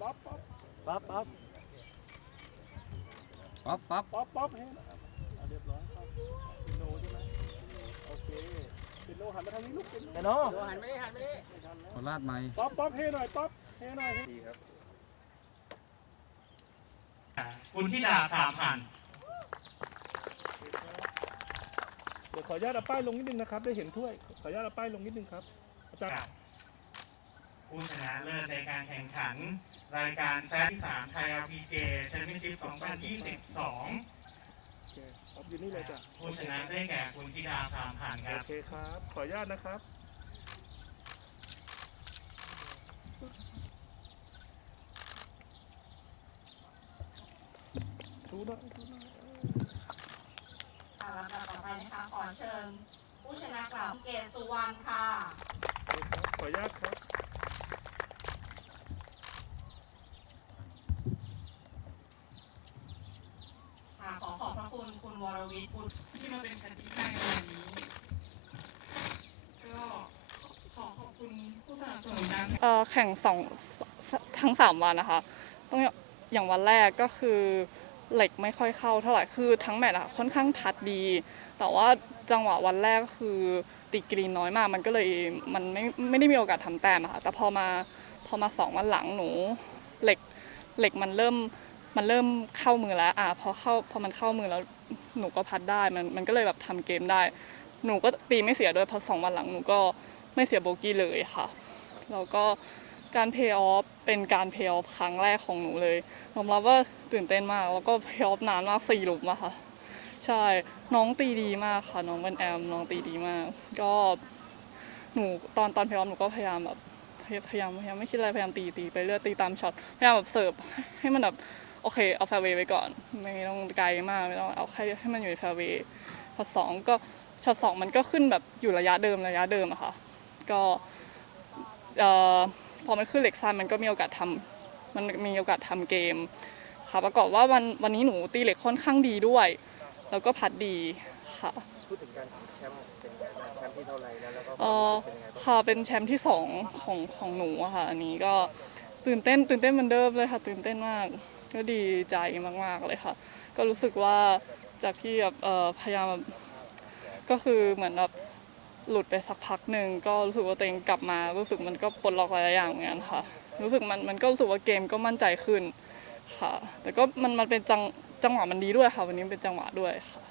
ปั๊บปั๊บป๊อปป๊อปป๊อปป๊อปให้อะเรียบร้อยครับปิโนใช่ไหมโอเคปิโนหันมาทางนี้ลูกปิโนแต่เนาะหันไปหันไปไม่ทันแล้วโคราชไหมป๊อปป๊อปเฮ้หน่อยป๊อปเฮ้หน่อยดีครับคุณธิดาพามพันเดี๋ยวขออนุญาตเอาป้ายลงนิดนึงนะครับ ได้เห็นถ้วย ขออนุญาตเอาป้ายลงนิดนึงครับอาจารย์ ผู้ชนะเลิศในการแข่งขัน รายการแซดที่3ไทย LPG Championship 2022โอเคป๊อปอยู่นี่เลยจ้ะผู้ชนะได้แก่คุณธิดาพรามพันธ์คโอรับเคครับ ขออนุญาตนะครับ ชูหน่อยชูหน่อยค่ะลำดับต่อไปนะคะขอเชิญ ผู้ชนะกล่าวเกตสุวรรณค่ะโอเคครับขออนุญาตครับ ค่ะขอขอบพระคุณคุณวรวิทย์บุตร ที่มาเป็นคดีให้ในวันนี้ ก็ขอขอบคุณผู้สนับสนุนการ เอ่อ แข่งสองทั้งสามวันนะคะต้องอย่างวันแรกก็คือเหล็กไม่ค่อยเข้าเท่าไหร่คือทั้งแมตช์อะค่อนข้างพัดดี แต่ว่าจังหวะวันแรกก็คือตีกรีนน้อยมากมันก็เลยมันไม่ไม่ได้มีโอกาสทำแต้มอะค่ะแต่พอมาพอมาสองวันหลังหนูเหล็กเหล็กมันเริ่มมันเริ่มเข้ามือแล้วอะพอเข้าพอมันเข้ามือแล้วหนูก็พัดได้มันมันก็เลยแบบทำเกมได้ หนูก็ตีไม่เสียด้วยเพราะสองวันหลังหนูก็ไม่เสียโบกี้เลยค่ะ แล้วก็การเพย์ออฟเป็นการเพย์ออฟครั้งแรกของหนูเลยยอมรับว่าตื่นเต้นมาก แล้วก็เพย์ออฟนานมากสี่หลุมอะค่ะ ใช่ น้องตีดีมากค่ะ น้องเป็นแอม น้องตีดีมาก ก็หนูตอนตอนเพย์ออฟหนูก็พยายามแบบพยายามพยายามไม่คิดอะไรพยายามตีตีไปเรื่อยตีตามช็อตพยายามแบบเสิร์ฟให้มันแบบโอเคเอาแฟร์เวย์ไว้ก่อน ไม่ต้องไกลมากไม่ต้องเอาแค่ให้มันอยู่ในแฟร์เวย์พอสองก็ช็อตสองมันก็ขึ้นแบบอยู่ระยะเดิมระยะเดิมอะค่ะ ก็ พอมันขึ้นเหล็กซันมันก็มีโอกาสทำมันมีโอกาสทำเกมค่ะประกอบว่าวันวันนี้หนูตีเหล็กค่อนข้างดีด้วย แล้วก็พัดดีค่ะพูดถึงการแชมป์เป็นแชมป์ที่เท่าไหร่แล้วแล้วก็เอ่อเป็นยังไงบ้างค่ะเป็นแชมป์ที่สองของของหนูค่ะอันนี้ก็ตื่นเต้นตื่นเต้นเหมือนเดิมเลยค่ะ ตื่นเต้นมาก ก็ดีใจมากๆเลยค่ะ ก็รู้สึกว่าจากที่แบบพยายามแบบก็คือเหมือนแบบ หลุดไปสักพักหนึ่งก็รู้สึกว่าตัวเองกลับมา รู้สึกมันก็ปลดล็อกหลายอย่างเหมือนกันค่ะ รู้สึกมันมันก็รู้สึกว่าเกมก็มั่นใจขึ้นค่ะ แต่ก็มันมันเป็นจังจังหวะมันดีด้วยค่ะ วันนี้เป็นจังหวะด้วยค่ะ